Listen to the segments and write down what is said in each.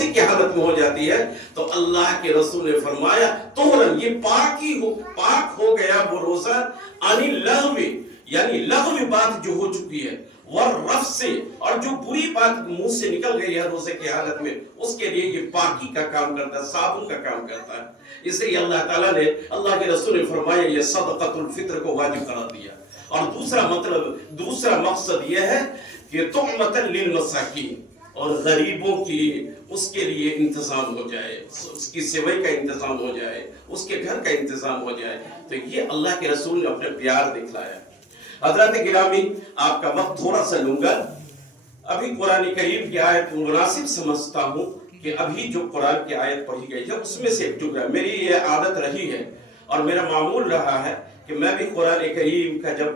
روزے کی حالت میں ہو جاتی ہے تو اللہ کے رسول نے فرمایا طہرن، یہ پاک ہو گیا وہ روزہ عن اللغو، یعنی لغو بات جو ہو چکی ہے، والرفث سے، اور جو بری بات منہ سے نکل گئی ہے روزے کی حالت میں، اس کے لیے یہ پاکی کا کام کرتا ہے، صابن کا کام کرتا ہے۔ اس لیے اللہ تعالیٰ نے، اللہ کے رسول نے فرمایا یہ صدقۃ الفطر کو واجب قرار دیا۔ اور دوسرا مقصد یہ ہے کہ طعمۃ للمساکین، اور غریبوں کی اس کے لیے انتظام ہو جائے، اس کی سیوئی کا انتظام ہو جائے، اس کے گھر کا انتظام ہو جائے، تو یہ اللہ کے رسول نے اپنے پیار دکھلایا۔ حضرات گرامی، آپ کا وقت تھوڑا سا لوں گا۔ ابھی قرآن کریم کی آیت مناسب سمجھتا ہوں کہ ابھی جو قرآن کی آیت پڑھی گئی ہے اس میں سے ایک ٹکڑا، میری یہ عادت رہی ہے اور میرا معمول رہا ہے کہ میں بھی قرآن کریم کا جب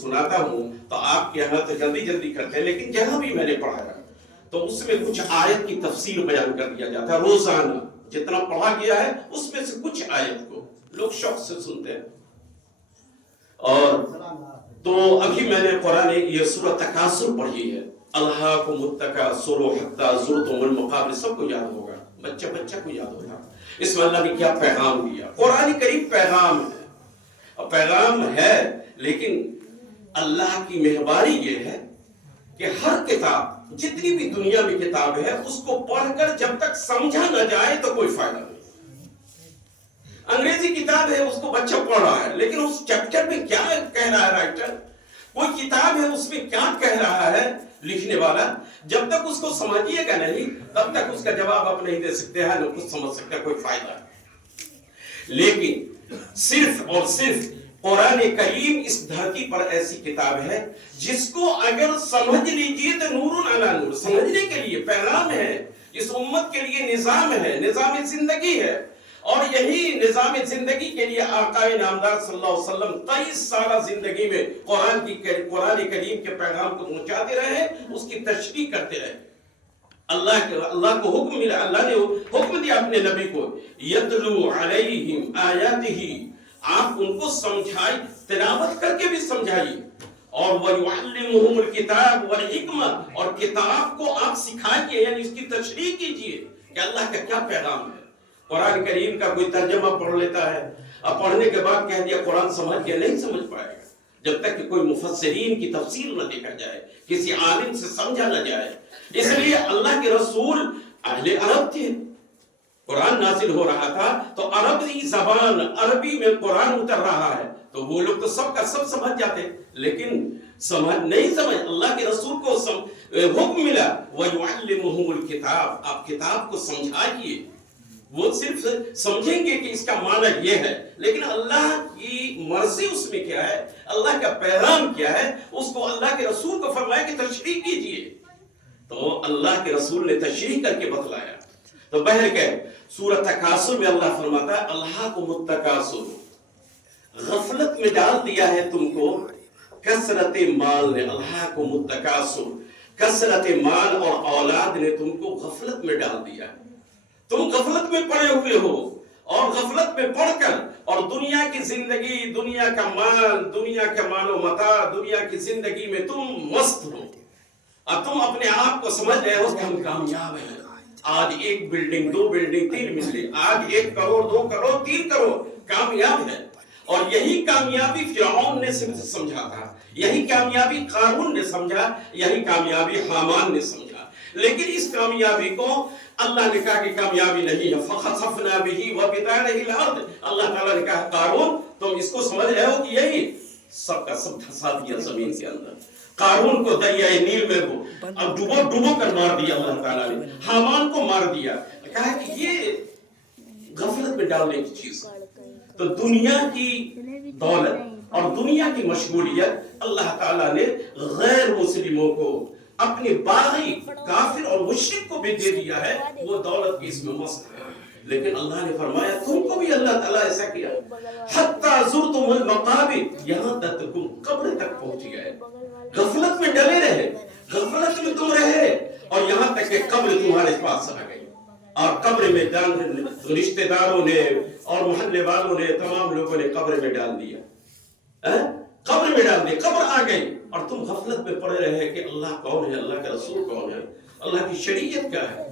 سناتا ہوں تو آپ کے یہاں تو جلدی کرتے ہیں، لیکن جہاں بھی میں نے پڑھا ہے تو اس میں کچھ آیت کی تفسیر بیان کر دیا جاتا ہے۔ روزانہ جتنا پڑھا گیا ہے اس میں سے کچھ آیت کو لوگ شوق سے سنتے ہیں۔ اور تو ابھی میں نے قرآن یہ سورہ تکاثر پڑھی ہے، الہاکم التکاثر حتی زرتم المقابر، سب کو یاد ہوگا، بچہ کو یاد ہوگا۔ اس میں اللہ نے کیا پیغام دیا۔ قرآن کریم پیغام ہے، اور پیغام ہے، لیکن اللہ کی مہربانی یہ ہے کہ ہر کتاب، جتنی بھی دنیا میں کتاب ہے، اس کو پڑھ کر جب تک سمجھا نہ جائے تو کوئی فائدہ نہیں۔ انگریزی کتاب ہے، اس کو بچہ پڑھ رہا ہے، لیکن اس چیپٹر میں کیا کہہ رہا ہے رائٹر، کوئی کتاب ہے اس میں کیا کہہ رہا ہے لکھنے والا، جب تک اس کو سمجھیے گا نہیں تب تک اس کا جواب آپ نہیں دے سکتے ہیں، نہ کچھ سمجھ سکتے، کوئی فائدہ ہے۔ لیکن صرف اور صرف قرآن کریم اس دھرتی پر ایسی کتاب ہے جس کو اگر سمجھ لیجیے تو نور علی نور، سمجھنے کے لیے پیغام ہے، اس امت کے لیے نظام ہے، نظام زندگی ہے، اور یہی نظام زندگی کے لیے آقا نامدار صلی اللہ علیہ وسلم 23 سالہ زندگی میں قرآن کریم کے پیغام کو پہنچاتے رہے، اس کی تشریح کرتے رہے۔ اللہ کو حکم ملا، اللہ نے حکم دیا اپنے نبی کو، یتلو علیہم آیاتہ، آپ ان کو سمجھائیں، تلاوت کر کے بھی سمجھائیے، اور وَيُعَلِّمُهُمُ الْكِتَابَ وَالْحِکْمَةَ، اور کتاب کو آپ سکھائیے، یعنی اس کی تشریح کیجئے کہ اللہ کا کیا پیغام ہے۔ قرآن کریم کا کوئی ترجمہ پڑھ لیتا ہے، اب پڑھنے کے بعد کہہ دیا قرآن سمجھ گیا، نہیں سمجھ پائے گا جب تک کہ کوئی مفسرین کی تفسیر نہ دیکھا جائے، کسی عالم سے سمجھا نہ جائے۔ اس لیے اللہ کے رسول اہل عرب تھے، قرآن نازل ہو رہا تھا تو عربی زبان، عربی میں قرآن اتر رہا ہے، تو وہ لوگ تو سب کا سب سمجھ جاتے، لیکن نہیں سمجھ، اللہ کے رسول کو حکم ملا وَيُعَلِّمُهُمُ الْكِتَابَ، آپ کتاب کو سمجھائیے۔ وہ صرف سمجھیں گے کہ اس کا معنی یہ ہے، لیکن اللہ کی مرضی اس میں کیا ہے، اللہ کا پیغام کیا ہے، اس کو اللہ کے رسول کو فرمایا کہ تشریح کیجئے، تو اللہ کے رسول نے تشریح کر کے بتلایا۔ تو بہرکیف سورہ تکاثر میں اللہ فرماتا ہے الہاکم التکاثر، غفلت میں ڈال دیا ہے تم کو کثرت مال نے، الہاکم التکاثر، کثرت مال اور اولاد نے تم کو غفلت میں ڈال دیا ہے۔ تم غفلت میں پڑے ہوئے ہو، اور غفلت میں پڑھ کر اور دنیا کی زندگی، دنیا کا مال، دنیا کا مال و متاع، دنیا کی زندگی میں تم مست ہو۔ اب تم اپنے آپ کو سمجھ رہے ہو کہ ہم کامیاب ہیں، آج 1 بلڈنگ 2 بلڈنگ 3 بلڈنگ، آج 1 کروڑ 2 کروڑ 3 کروڑ، کامیاب ہے۔ اور یہی کامیابی فرعون نے سمجھا تھا، یہی کامیابی قارون نے سمجھا، یہی کامیابی حامان نے سمجھا، لیکن اس کامیابی کو اللہ نے کہا کہ کامیابی نہیں ہے، فَخَسَفْنَا بِهِ وَبِدَارِهِ الْأَرْضِ، اللہ تعالیٰ نے کہا قارون تم اس کو سمجھ رہے ہو کہ یہی سب کا سب دھسا دیا زمین کے اندر، قارون کو دریائے نیل میں وہ اب ڈبو کر مار دیا اللہ تعالیٰ نے، حامان کو مار دیا، کہا کہ یہ غفلت میں ڈالنے کی چیز۔ تو دنیا کی دولت اور دنیا کی مشغولیت اللہ تعالیٰ نے غیر مسلموں کو، اپنے باغی کافر اور مشرک کو بھی دے دیا ہے، وہ دولت کی اس میں مست ہے، لیکن اللہ نے فرمایا تم کو بھی اللہ تعالیٰ ایسا کیا، حتی زرتم المقابر، یہاں تک تم قبر تک پہنچ گئے، غفلت میں ڈلے رہے، غفلت میں تم رہے، اور یہاں تک کہ قبر تمہارے پاس آ گئی، اور قبر میں رشتہ داروں نے اور محلے والوں نے، تمام لوگوں نے قبر میں ڈال دیا، قبر میں ڈال دی، قبر آ گئی، اور تم غفلت میں پڑے رہے کہ اللہ کون ہے، اللہ کا رسول کون ہے، اللہ کی شریعت کیا ہے۔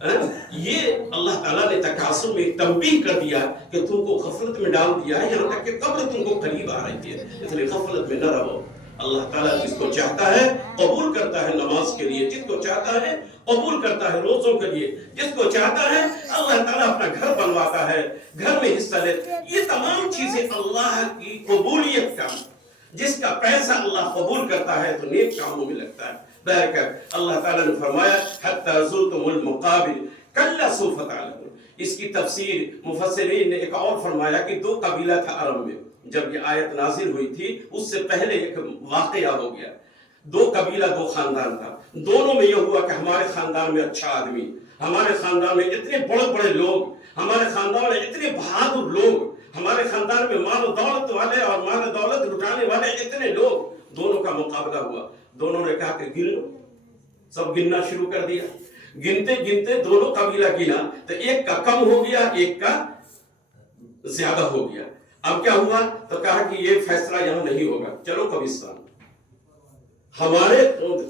یہ اللہ تعالیٰ نے تکاثر میں ایک تنبیہ کر دیا کہ تم کو غفلت میں ڈال دیا ہے، یہاں تک کہ قبر تم کو قریب آ رہی ہے، اس لیے غفلت میں نہ رہو۔ اللہ تعالیٰ جس کو چاہتا ہے قبول کرتا ہے نماز کے لیے، جس کو چاہتا ہے قبول کرتا ہے روزوں کے لیے، جس کو چاہتا ہے اللہ تعالیٰ اپنا گھر بنواتا ہے، گھر میں حصہ لے۔ یہ تمام چیزیں اللہ کی قبولیت کا، جس کا پیسہ اللہ قبول کرتا ہے تو نیک کاموں میں لگتا ہے۔ بہرکیف اللہ تعالیٰ نے فرمایا حتی زرتم المقابر کلا سوف تعلمون۔ اس کی تفسیر مفسرین نے ایک اور فرمایا کہ دو قبیلہ تھا عرب میں، جب یہ آیت نازل ہوئی تھی اس سے پہلے ایک واقعہ ہو گیا۔ دو قبیلہ دو خاندان تھا، دونوں میں یہ ہوا کہ ہمارے خاندان میں اچھا آدمی، ہمارے خاندان میں اتنے بڑے بڑے لوگ، ہمارے خاندان میں اتنے بہادر لوگ، ہمارے خاندان میں مال و دولت والے اور مال و دولت لٹانے والے اتنے لوگ، دونوں کا مقابلہ ہوا۔ دونوں نے کہا کہ گن لو، سب گننا شروع کر دیا۔ گنتے گنتے دونوں قبیلہ گنا تو ایک کا کم ہو گیا، ایک کا زیادہ ہو گیا۔ اب کیا ہوا تو کہا کہ یہ فیصلہ یہاں نہیں ہوگا، چلو قبرستان، ہمارے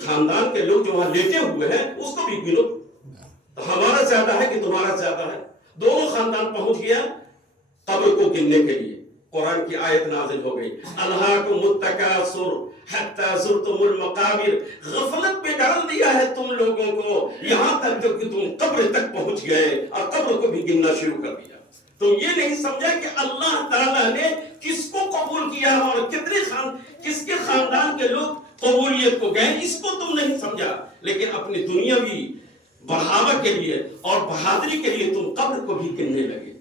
خاندان کے لوگ جو وہاں لیٹے ہوئے ہیں اس کو بھی گنو، تو ہمارا زیادہ ہے کہ تمہارا زیادہ ہے۔ دونوں خاندان پہنچ گیا قبر کو گننے کے لیے۔ قرآن کی آیت نازل ہو گئی، الہاکم التکاثر حتی زرتم المقابر، غفلت میں ڈال دیا ہے تم لوگوں کو یہاں تک جو کہ تم قبر تک پہنچ گئے اور قبر کو بھی گننا شروع کر دیا۔ تم یہ نہیں سمجھا کہ اللہ تعالیٰ نے کس کو قبول کیا اور کس کے خاندان کے لوگ قبولیت کو گئے، اس کو تم نہیں سمجھا، لیکن اپنی دنیاوی بڑھاوا کے لیے اور بہادری کے لیے تم قبر کو بھی گننے لگے۔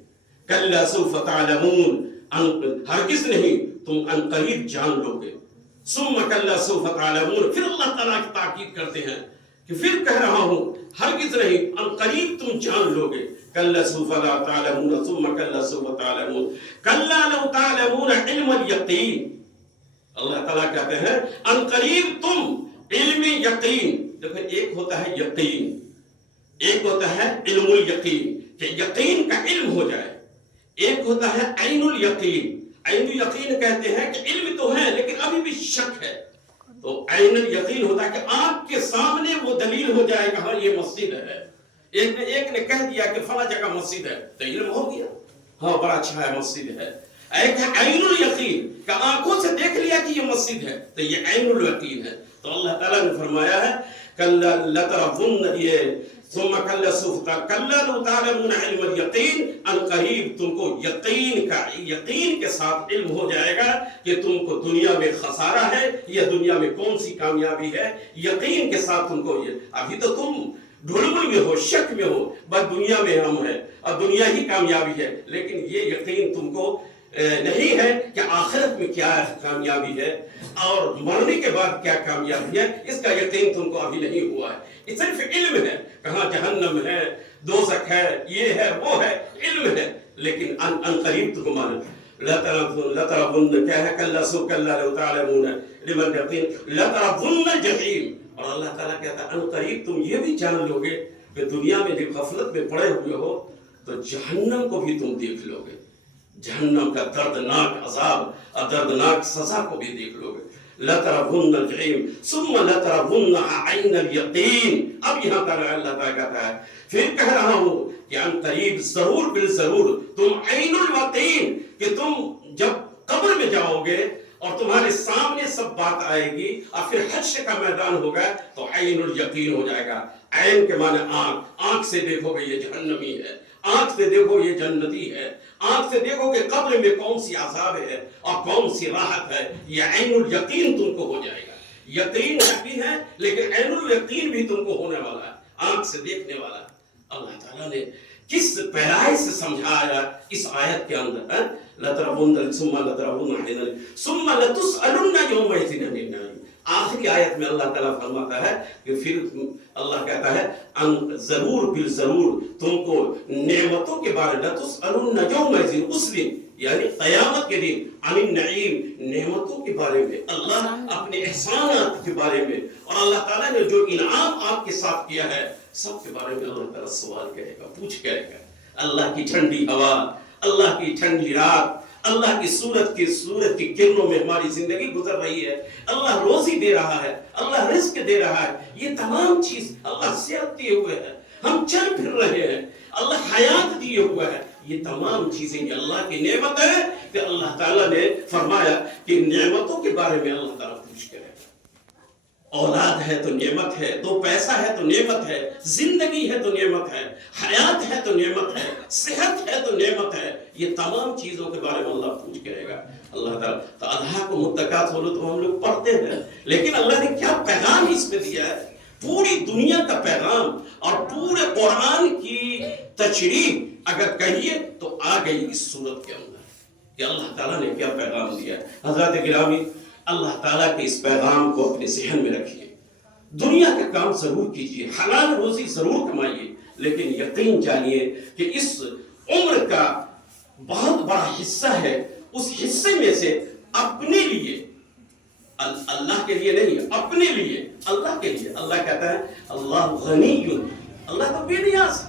کلا سوف تعلمون، ہرگز نہیں، تم ان قریب جان لو گے۔ ثم کلا سوف تعلمون، پھر اللہ تعالیٰ کی تاکید کرتے ہیں کہ پھر کہہ رہا ہوں ہرگز نہیں، ان قریب تم جان لو گے۔ کلا سوف لا تعلمون ثم کلا سوف تعلمون کلا لو تعلمون علم الیقین۔ اللہ تعالیٰ کہتے ہیں ان قریب تم علم یقین، دیکھیں ایک ہوتا ہے یقین، ایک ہوتا ہے علم الیقین کہ یقین کا علم ہو جائے، ایک ہوتا ہے عین الیقین۔ عین الیقین کہتے ہیں کہ علم تو ہے لیکن ابھی بھی شک ہے، تو عین الیقین ہوتا ہے کہ آپ کے سامنے وہ دلیل ہو جائے کہ ہاں یہ مسجد ہے۔ ایک نے کہہ دیا کہ فلاں جگہ مسجد ہے تو علم ہو گیا، ہاں بڑا اچھا ہے مسجد ہے۔ ایک ہے عین الیقین کہ آنکھوں سے دیکھ لیا کہ یہ مسجد ہے تو یہ عین الیقین ہے۔ تو اللہ تعالیٰ نے فرمایا ہے کلا لترون، یہ ثم کلا سوف کلا لو تعلمون علم الیقین، ان قریب تم کو یقین کے ساتھ علم ہو جائے گا کہ تم کو دنیا میں خسارہ ہے یا دنیا میں کون سی کامیابی ہے، یقین کے ساتھ تم کو یہ۔ ابھی تو تم ڈھلمل میں ہو، شک میں ہو، بس دنیا میں ہم ہیں اور دنیا ہی کامیابی ہے، لیکن یہ یقین تم کو نہیں ہے کہ آخرت میں کیا کامیابی ہے اور مرنے کے بعد کیا کامیابی ہے، اس کا یقین تم کو ابھی نہیں ہوا ہے۔ یہ صرف علم ہے، کہاں جہنم ہے، دوزخ ہے، یہ ہے وہ ہے، علم ہے، لیکن ان قریب تم کو معلوم لترون کیا ہے، کلا سو کلا لو تعلمون علم الیقین لترون الجحیم۔ اور اللہ تعالیٰ کہتا ہے ان قریب تم یہ بھی جان لو گے کہ دنیا میں جب غفلت میں پڑے ہوئے ہو تو جہنم کو بھی تم دیکھ لو گے، جہنم کا دردناک عذاب اور دردناک سزا کو بھی دیکھ لو گے۔ لَتَرَوُنَّ الْجَحِيمَ ثُمَّ لَتَرَوُنَّهَا عَيْنَ الْيَقِينِ۔ اب یہاں پر اللہ تعالیٰ کہتا ہے پھر کہہ رہا ہوں کہ ان قریب ضرور بالضرور تم عین الوقین، کہ تم جب قبر میں جاؤ گے اور تمہارے سامنے سب بات آئے گی اور پھر حشر کا میدان ہوگا تو عین الیقین ہو جائے گا۔ عین کے معنی آنکھ سے دیکھو گے یہ جہنمی ہے، آنکھ سے دیکھو یہ جنتی ہے، آنکھ سے دیکھو کہ قبر میں کون سی عذاب ہے اور کون سی راحت ہے، یہ عین الیقین تم کو ہو جائے گا۔ یقین بھی ہے لیکن عین الیقین بھی تم کو ہونے والا ہے، آنکھ سے دیکھنے والا ہے۔ اللہ تعالیٰ نے کس پیرائی سے سمجھایا اس آیت کے اندر، لَتَرَوُنَّ ثُمَّ لَتُسْأَلُنَّ يَوْمَئِذٍ عَنِ النَّعِيمِ۔ آخری آیت میں اللہ تعالیٰ فرماتا ہے کہ پھر اللہ کہتا ہے ضرور بالضرور تم کو نعمتوں کے بارے میں لَتُسْأَلُنَّ يَوْمَئِذٍ، اس دن یعنی قیامت کے دن، عن النعیم، نعمتوں کے بارے میں، اللہ اپنے احسانات کے بارے میں اور اللہ تعالیٰ نے جو انعام آپ کے ساتھ کیا ہے سب کے بارے میں اللہ تعالیٰ سوال کرے گا، پوچھ کرے گا۔ اللہ کی ٹھنڈی ہوا، اللہ کی ٹھنڈی رات، اللہ کی سورج کی کرنوں میں ہماری زندگی گزر رہی ہے، اللہ روزی دے رہا ہے، اللہ رزق دے رہا ہے، یہ تمام چیز اللہ صحت دیے ہوئے ہے، ہم چل پھر رہے ہیں، اللہ حیات دیے ہوا ہے، یہ تمام چیزیں یہ اللہ کی نعمت ہے کہ اللہ تعالیٰ نے فرمایا کہ نعمتوں کے بارے میں اللہ تعالیٰ پوچھ کرے گا۔ اولاد ہے تو نعمت ہے، دو پیسہ ہے تو نعمت ہے، زندگی ہے تو نعمت ہے، حیات ہے تو نعمت ہے، صحت ہے تو نعمت ہے، یہ تمام چیزوں کے بارے میں اللہ پوچھ کرے گا۔ اللہ تعالیٰ تو اللہ کو متقات ہو تو ہم لوگ پڑھتے ہیں، لیکن اللہ نے کیا پیغام اس میں دیا ہے، پوری دنیا کا پیغام اور پورے قرآن کی تشریح اگر کہیے تو آ گئی اس صورت کے اندر کہ اللہ تعالیٰ نے کیا پیغام دیا ہے۔ حضرات گرامی، اللہ تعالیٰ کے اس پیغام کو اپنے ذہن میں رکھیے، دنیا کا کام ضرور کیجیے، حلال روزی ضرور کمائیے، لیکن یقین جانیے کہ اس عمر کا بہت بڑا حصہ ہے، اس حصے میں سے اپنے لیے، اللہ کے لیے نہیں، اپنے لیے، اللہ کے لیے۔ اللہ کہتا ہے اللہ غنی، اللہ تو بے نیاز،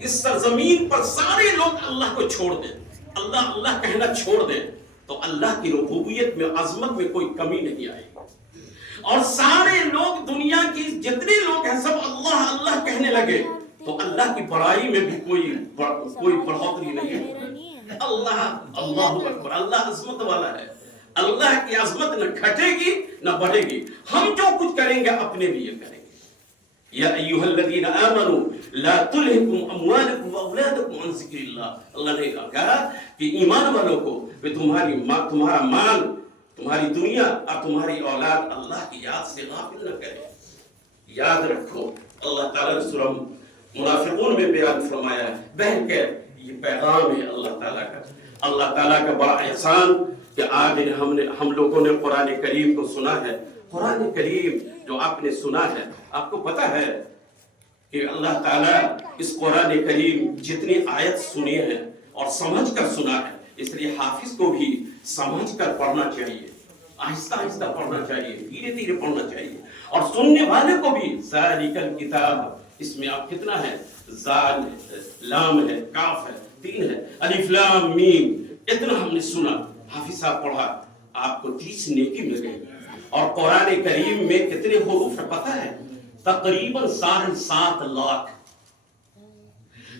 اس سرزمین پر سارے لوگ اللہ کو چھوڑ دیں، اللہ اللہ کہنا چھوڑ دیں تو اللہ کی ربوبیت میں، عظمت میں کوئی کمی نہیں آئے گی، اور سارے لوگ دنیا کی جتنے لوگ ہیں سب اللہ اللہ کہنے لگے تو اللہ کی بڑائی میں بھی کوئی بڑھوتری نہیں ہے۔ اللہ اللہ اکبر، اللہ عظمت والا ہے، اللہ کی عظمت نہ گھٹے گی نہ بڑھے گی، ہم جو کچھ کریں گے اپنے لیے کریں گے۔ یا ایھا الذین آمنوا لا تلہکم اموالکم واولادکم عن ذکر اللہ، اللہ نے کہا کہ ایمان والوں کو کہ تمہارا مال، تمہاری دنیا اور تمہاری اولاد اللہ کی یاد سے غافل نہ کرے۔ یاد رکھو، اللہ تعالیٰ نے سورہ منافقون میں بیان فرمایا ہے، بہن کہ یہ پیغام ہے اللہ تعالیٰ کا، اللہ تعالیٰ کا بڑا احسان کہ آج ہم لوگوں نے قرآن کریم کو سنا ہے۔ قرآن کریم جو آپ نے سنا ہے، آپ کو پتا ہے کہ اللہ تعالیٰ اس قرآن کریم جتنی آیت سنی ہے اور سمجھ کر سنا ہے، اس لیے حافظ کو بھی سمجھ کر پڑھنا چاہیے، آہستہ آہستہ پڑھنا چاہیے، دھیرے دھیرے پڑھنا چاہیے، اور سننے والے کو بھی ذالک الکتاب، اس میں آپ کتنا ہے، زال ہے، لام ہے، کاف ہے، تین ہے، الف لام میم، اتنا ہم نے سنا، حافظ صاحب پڑھا، آپ کو 30 نیکی مل گئی۔ اور قرآن کریم میں کتنے حروف ہے پتہ ہے؟ تقریباً 7.5 لاکھ۔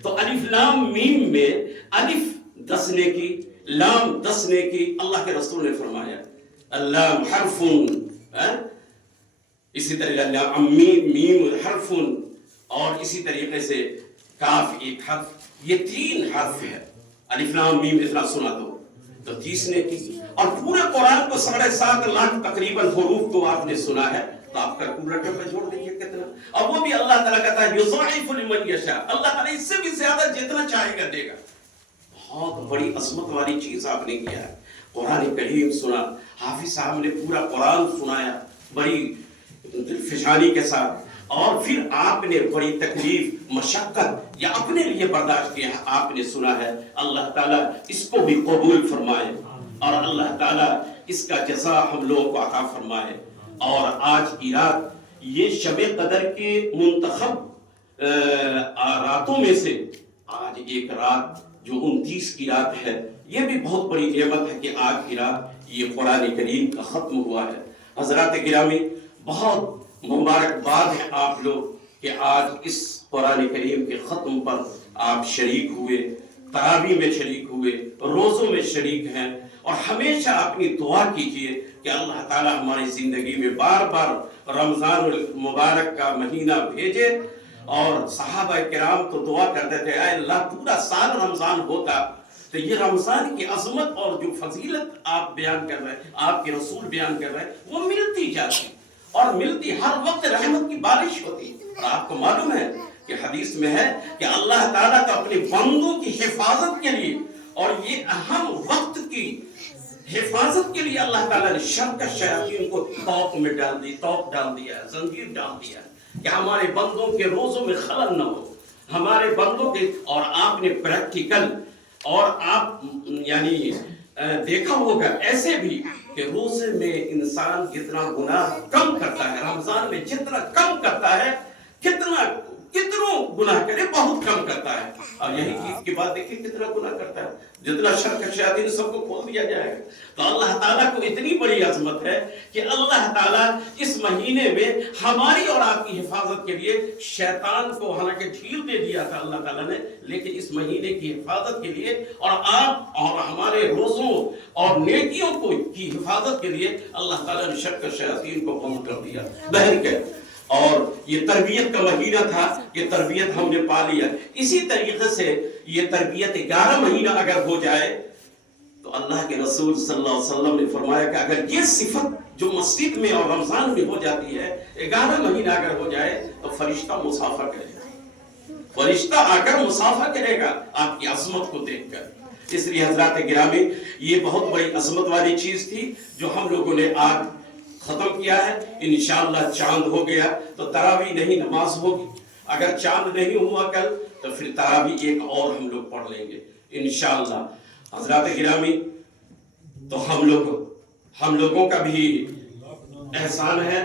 تو الف لام میم میں الف 10 نیکی، لام 10 نیکی، اللہ کے رسول نے فرمایا اللام حرف، اسی طرح میم حرف، اور اسی طریقے سے کاف ایک حرف، یہ 3 حرف ہے۔ الف لام میم اتنا سنا تو 30 نے کی، اور پورے قرآن کو 7.5 لاکھ تقریباً حروف کو آپ نے سنا ہے، تو آپ کیلکولیٹر پہ جوڑ دیجیے کتنا، اور وہ بھی اللہ تعالیٰ کہتا ہے یضاعف لمن یشاء، اللہ تعالیٰ اس سے بھی زیادہ جتنا چاہے گا دے گا۔ بہت بڑی عظمت والی چیز آپ نے کیا ہے، قرآن کریم سنا، حافظ صاحب نے پورا قرآن سنایا بڑی دلفشانی کے ساتھ، اور پھر آپ نے بڑی تکلیف مشقت یا اپنے لیے برداشت کیا، آپ نے سنا ہے۔ اللہ تعالیٰ اس کو بھی قبول فرمائے، اور اللہ تعالیٰ اس کا جزا ہم لوگوں کو عطا فرمائے۔ اور آج کی رات یہ شب قدر کے منتخب راتوں میں سے آج ایک رات جو 29 کی رات ہے، یہ بھی بہت بڑی نعمت ہے کہ آج کی رات یہ قرآن کریم کا ختم ہوا ہے۔ حضرات گرامی، بہت مبارکباد ہے آپ لوگ کہ آج اس قرآن کریم کے ختم پر آپ شریک ہوئے، تراویح میں شریک ہوئے، روزوں میں شریک ہیں، اور ہمیشہ اپنی دعا کیجئے کہ اللہ تعالی ہماری زندگی میں بار بار رمضان المبارک کا مہینہ بھیجے۔ اور صحابہ کرام تو دعا کرتے تھے اے اللہ پورا سال رمضان ہوتا تو یہ رمضان کی عظمت اور جو فضیلت آپ بیان کر رہے ہیں، آپ کے رسول بیان کر رہے ہیں، وہ ملتی جاتی، اور ملتی ہر وقت رحمت کی بارش ہوتی۔ اور آپ کو معلوم ہے کہ حدیث میں ہے کہ اللہ تعالیٰ کا اپنے بندوں کی حفاظت کے لیے، اور یہ اہم وقت کی حفاظت کے لیے اللہ تعالیٰ نے شر کا شیاطین کو توق میں ڈال دیا ہے، زنجیر ڈال دیا ہے کہ ہمارے بندوں کے روزوں میں خلل نہ ہو، ہمارے بندوں کے۔ اور آپ نے پریکٹیکل، اور آپ یعنی دیکھا ہوگا ایسے بھی کہ روزے میں انسان جتنا گناہ کم کرتا ہے، رمضان میں جتنا کم کرتا ہے، کتنوں گناہ کرے بہت کم کرتا ہے۔ اور یہی چیز کی بعد دیکھیے کتنا گناہ کرتا ہے. جتنا شر کا شیاطین سب کو کھول دیا جائے گا. تو اللہ تعالیٰ کو اتنی بڑی عظمت ہے کہ اللہ تعالیٰ اس مہینے میں ہماری اور آپ کی حفاظت کے لیے شیطان کو حالانکہ ڈھیل دے دیا تھا اللہ تعالیٰ نے، لیکن اس مہینے کی حفاظت کے لیے اور آپ اور ہمارے روزوں اور نیکیوں کو کی حفاظت کے لیے اللہ تعالیٰ نے شر کا شیاطین کو بند کر دیا. بہرکیف اور یہ تربیت کا مہینہ تھا کہ تربیت ہم نے پا لیا. اسی طریقے سے یہ تربیت 11 مہینہ اگر ہو جائے تو اللہ کے رسول صلی اللہ علیہ وسلم نے فرمایا کہ اگر یہ صفت جو مسجد میں اور رمضان میں ہو جاتی ہے 11 مہینہ اگر ہو جائے تو فرشتہ مسافہ کرے گا. فرشتہ آ کر مسافہ کرے گا آپ کی عظمت کو دیکھ کر. اس لیے حضرات گرامی یہ بہت بڑی عظمت والی چیز تھی جو ہم لوگوں نے آج ختم کیا ہے. انشاءاللہ چاند ہو گیا تو تراویح نہیں نماز ہوگی. اگر چاند نہیں ہوا کل تو پھر تراویح ایک اور ہم لوگ پڑھ لیں گے انشاءاللہ. حضرات گرامی تو ہم لوگوں کا بھی احسان ہے.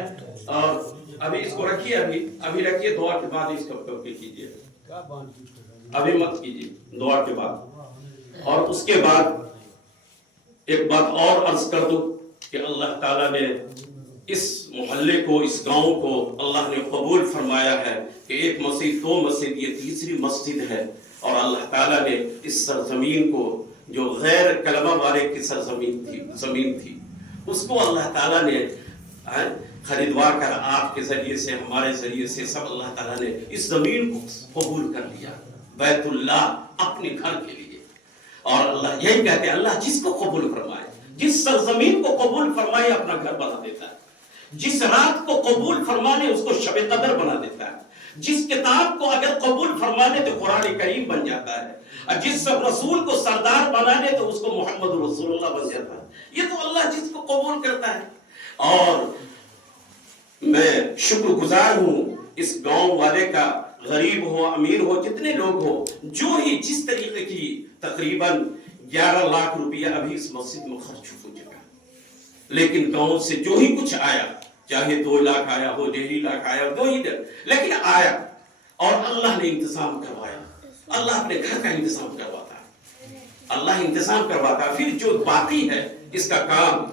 اور ابھی اس کو رکھیے ابھی رکھیے دعا کے بعد اس کو کیجیے. ابھی مت کیجیے دعا کے بعد. اور اس کے بعد ایک بات اور عرض کر دوں کہ اللہ تعالیٰ نے اس محلے کو اس گاؤں کو اللہ نے قبول فرمایا ہے کہ ایک مسجد 2 مسجد یہ تیسری مسجد ہے. اور اللہ تعالیٰ نے اس سرزمین کو جو غیر کلمہ والے کی زمین تھی اس کو اللہ تعالیٰ نے خریدوا کر آپ کے ذریعے سے ہمارے ذریعے سے سب اللہ تعالیٰ نے اس زمین کو قبول کر لیا بیت اللہ اپنے گھر کے لیے. اور اللہ یہی کہتے ہیں اللہ جس کو قبول فرمائے جس سرزمین کو قبول فرمائے اپنا گھر بنا دیتا ہے. جس رات کو قبول فرمانے اس کو شب قدر بنا دیتا ہے. جس کتاب کو اگر قبول فرمانے تو قرآن کریم بن جاتا ہے. اور جس رسول کو سردار بنانے تو اس کو محمد رسول اللہ بن جاتا ہے. یہ تو اللہ جس کو قبول کرتا ہے. اور میں شکر گزار ہوں اس گاؤں والے کا، غریب ہو امیر ہو جتنے لوگ ہو جو ہی جس طریقے کی تقریباً 11 لاکھ روپیہ ابھی اس مسجد میں خرچ ہو چکا. لیکن گاؤں سے جو ہی کچھ آیا چاہے 2 لاکھ آیا ہو 1.5 لاکھ آیا ہو 2 ہی لیکن آیا اور اللہ نے انتظام کروایا. اللہ اپنے گھر کا انتظام کرواتا ہے. اللہ انتظام کرواتا ہے. پھر جو باقی ہے اس کا کام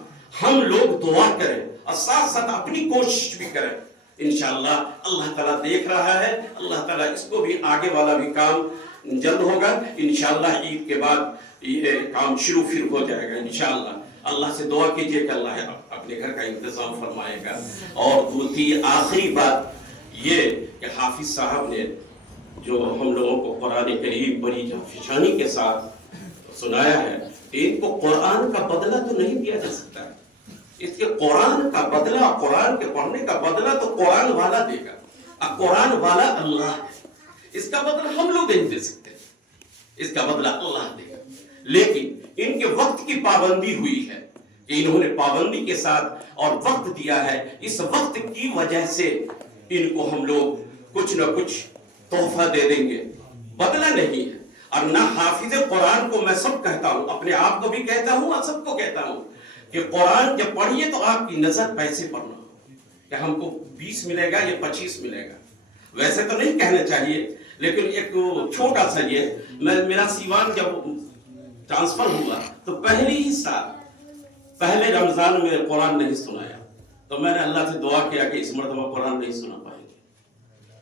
ہم لوگ دعا کریں اور ساتھ ساتھ اپنی کوشش بھی کریں. انشاءاللہ اللہ تعالیٰ دیکھ رہا ہے. اللہ تعالیٰ اس کو بھی آگے والا بھی کام جلد ہوگا انشاءاللہ. عید کے بعد یہ کام شروع پھر ہو جائے گا انشاءاللہ. اللہ سے دعا کیجئے کہ اللہ اپنے گھر کا انتظام فرمائے گا. اور دوسری آخری بات یہ کہ حافظ صاحب نے جو ہم لوگوں کو قرآن کریم بڑی جافشانی کے ساتھ سنایا ہے ان کو قرآن کا بدلہ تو نہیں دیا جا سکتا. اس کے قرآن کا بدلہ قرآن کے پڑھنے کا بدلہ تو قرآن والا دے گا. قرآن والا اللہ ہے. اس کا بدلہ ہم لوگ نہیں دے سکتے. اس کا بدلہ اللہ دے گا. لیکن ان کے وقت کی پابندی ہوئی ہے کہ انہوں نے پابندی کے ساتھ اور وقت دیا ہے. اس وقت کی وجہ سے ان کو ہم لوگ کچھ نہ کچھ تحفہ دے دیں گے. بدلہ نہیں ہے. اور نہ حافظ قرآن کو میں سب کہتا ہوں، اپنے آپ کو بھی کہتا ہوں اور سب کو کہتا ہوں کہ قرآن جب پڑھیے تو آپ کی نظر پیسے پر نہ ہو کہ ہم کو 20 ملے گا یا 25 ملے گا. ویسے تو نہیں کہنا چاہیے لیکن ایک چھوٹا سا یہ میرا سیوان جب ٹرانسفر ہوا تو پہلی ہی سال پہلے رمضان میں قرآن نہیں سنایا تو میں نے اللہ سے دعا کیا کہ اس مرتبہ قرآن نہیں سنا پائیں گے.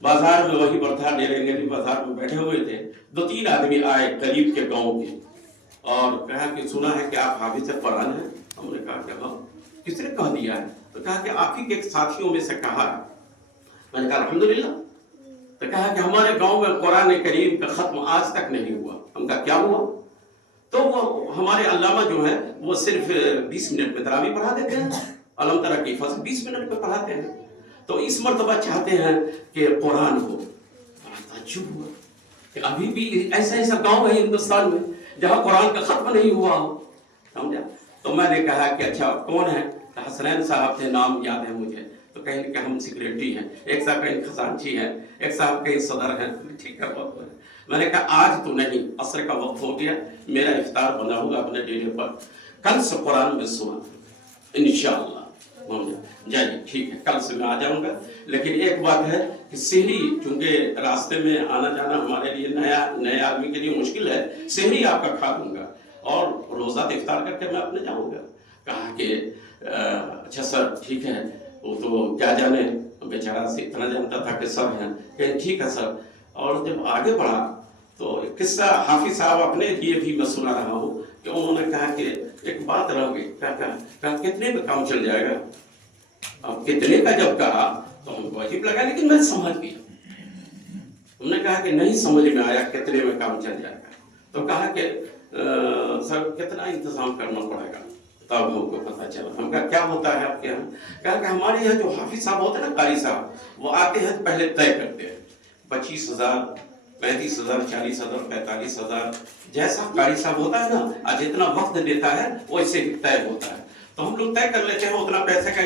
بازار میں وہی برتھا ڈیرے بازار میں بیٹھے ہوئے تھے. 2-3 آدمی آئے قریب کے گاؤں کے اور کہا کہ سنا ہے کہ آپ حافظ قرآن ہیں. ہم نے کہا کہ ہاں. کس نے کہا دیا ہے؟ تو کہا کہ آپ ہی کے ساتھیوں میں سے کہا. میں نے کہا الحمدللہ. تو کہا کہ ہمارے گاؤں میں قرآن کریم کا ختم آج تک نہیں ہوا. ہم کہا کیا ہوا؟ تو وہ ہمارے علامہ جو ہیں وہ صرف 20 منٹ میں تراویح پڑھا دیتے ہیں. علم ترا کی فصل 20 منٹ میں پڑھاتے ہیں. تو اس مرتبہ چاہتے ہیں کہ قرآن ہو. تعجب ہوا کہ ابھی بھی ایسا گاؤں ہے ہندوستان میں جہاں قرآن کا ختم نہیں ہوا ہو. سمجھا؟ تو میں نے کہا کہ اچھا کون ہے؟ حسنین صاحب تھے، نام یاد ہے مجھے. تو کہیں کہ ہم سیکریٹری ہیں. ایک صاحب کہیں خزانچی ہیں، ایک صاحب کہیں صدر ہیں. ٹھیک ہے بہت بہت. میں نے کہا آج تو نہیں، عصر کا وقت ہو گیا. میرا افطار بنا ہوگا اپنے ڈیرے پر. کل سے قرآن میں سنا انشاءاللہ. جائیے ٹھیک ہے، کل سے میں آ جاؤں گا. لیکن ایک بات ہے کہ سحری چونکہ راستے میں آنا جانا ہمارے لیے نئے آدمی کے لیے مشکل ہے، سحری آپ کا کھا دوں گا اور روزہ افطار کر کے میں اپنے جاؤں گا. کہا کہ اچھا سر ٹھیک ہے، وہ تو کیا جانے بیچارہ سے اتنا جانتا تھا کہ سب ہیں، کہ ٹھیک ہے سر. اور جب آگے بڑھا تو ایک قصہ حافظ صاحب اپنے لیے بھی میں سنا رہا ہوں کہ انہوں نے کہا کہ ایک بات رہ گئی، کہا کتنے میں کام چل جائے گا. اب کتنے کا جب کہا تو ہم کو عجیب لگا، لیکن میں سمجھ گیا. ہم نے کہا کہ نہیں سمجھ میں آیا کتنے میں کام چل جائے گا. تو کہا کہ سر کتنا انتظام کرنا پڑے گا. تب ہم کو پتا چلا. ہم کہا کیا ہوتا ہے آپ کے یہاں؟ کہا کہ ہمارے یہاں جو حافظ صاحب ہوتے ہیں نا، قاری صاحب، وہ آتے ہیں پہلے طے کرتے ہیں 25,000 35,000 40,000 45,000 جیسا قاری صاحب ہوتا ہے نا، جتنا وقت دیتا ہے ویسے ہی طے ہوتا ہے. تو ہم لوگ طے کر لیتے ہیں اتنا پیسے کا